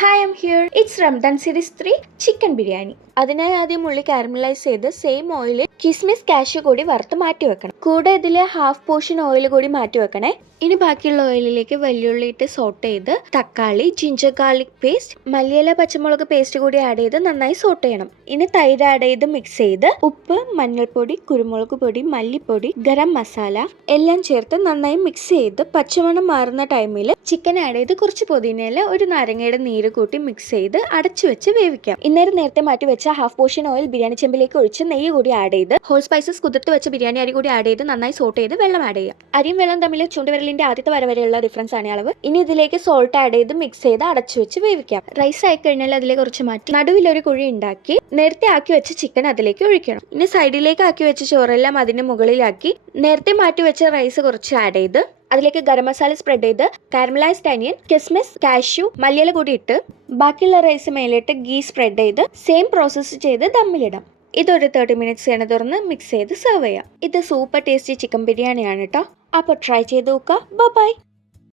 Hi I'm here. It's Ramadan series 3 chicken biryani. അതിനായി ആദ്യം ഉള്ളി കാരമലൈസ് ചെയ്ത് സെയിം ഓയിൽ കിസ്മിസ് കാഷ്യൂ കൂടി വറുത്ത് മാറ്റി വെക്കണം. കൂടെ ഇതിൽ ഹാഫ് പോർഷൻ ഓയിൽ കൂടി മാറ്റി വെക്കണേ. ഇനി ബാക്കിയുള്ള ഓയിലിലേക്ക് വലിയുള്ളി ഇട്ട് സോട്ട് ചെയ്ത് തക്കാളി, ജിഞ്ചർ ഗാർലിക് പേസ്റ്റ്, മല്ലിയില പച്ചമുളക് പേസ്റ്റ് കൂടി ആഡ് ചെയ്ത് നന്നായി സോട്ട് ചെയ്യണം. ഇനി തൈര് ആഡ് ചെയ്ത് മിക്സ് ചെയ്ത് ഉപ്പ്, മഞ്ഞൾപ്പൊടി, കുരുമുളക് പൊടി, മല്ലിപ്പൊടി, ഗരം മസാല എല്ലാം ചേർത്ത് നന്നായി മിക്സ് ചെയ്ത് പച്ചമണം മാറുന്ന ടൈമിൽ ചിക്കൻ ആഡ് ചെയ്ത് കുറച്ച് പുതിനയില, ഒരു നാരങ്ങയുടെ നീര് കൂട്ടി മിക്സ് ചെയ്ത് അടച്ചു വെച്ച് വേവിക്കാം. ഇന്നേരം നേരത്തെ മാറ്റി വെച്ച ഹാഫ് പോർഷൻ ഓയിൽ ബിരിയാണി ചെമ്പിലേക്ക് ഒഴിച്ച് നെയ്യ് കൂടി ആഡ് ചെയ്ത് ഹോൾ സ്പൈസസ് കുതിർത്ത് വെച്ച ബിരിയാണി അരി കൂടി ആഡ് ചെയ്ത് നന്നായി സോട്ട് ചെയ്ത് വെള്ളം ആഡ് ചെയ്യാം. അരിയും വെള്ളം തമ്മിൽ ചുണ്ടുവിരലിന്റെ ആദ്യത്തെ വരെയുള്ള ഡിഫറൻസ് ആണ് അളവ്. ഇനി ഇതിലേക്ക് സോൾട്ട് ആഡ് ചെയ്ത് മിക്സ് ചെയ്ത് അടച്ചു വെച്ച് വേവിക്കാം. റൈസ് ആയി കഴിഞ്ഞാൽ അതിലേക്ക് കുറച്ച് മാറ്റി നടുവിൽ ഒരു കുഴി ഉണ്ടാക്കി നേരത്തെ ആക്കി വെച്ച ചിക്കൻ അതിലേക്ക് ഒഴിക്കണം. ഇനി സൈഡിലേക്ക് ആക്കി വെച്ച ചോറെല്ലാം അതിന്റെ മുകളിലാക്കി നേരത്തെ മാറ്റി വെച്ച റൈസ് കുറച്ച് ആഡ് ചെയ്ത് അതിലേക്ക് ഗരം മസാല സ്പ്രെഡ് ചെയ്ത് കാരമലൈസ്ഡ് അനിയൻ, കിസ്മിസ്, കാഷ്യൂ, മല്ലിയില കൂടി ഇട്ട് ബാക്കിയുള്ള റൈസ് മേലിട്ട് ഗീ സ്പ്രെഡ് ചെയ്ത് സെയിം പ്രോസസ്സ് ചെയ്ത് ദമ്മിലിടാം. ഇതൊരു 30 മിനിറ്റ്സ് എണ്ണ തുറന്ന് മിക്സ് ചെയ്ത് സെർവ് ചെയ്യാം. ഇത് സൂപ്പർ ടേസ്റ്റി ചിക്കൻ ബിരിയാണിയാണ് കേട്ടോ. അപ്പോൾ ട്രൈ ചെയ്ത് നോക്കാം. ബൈ.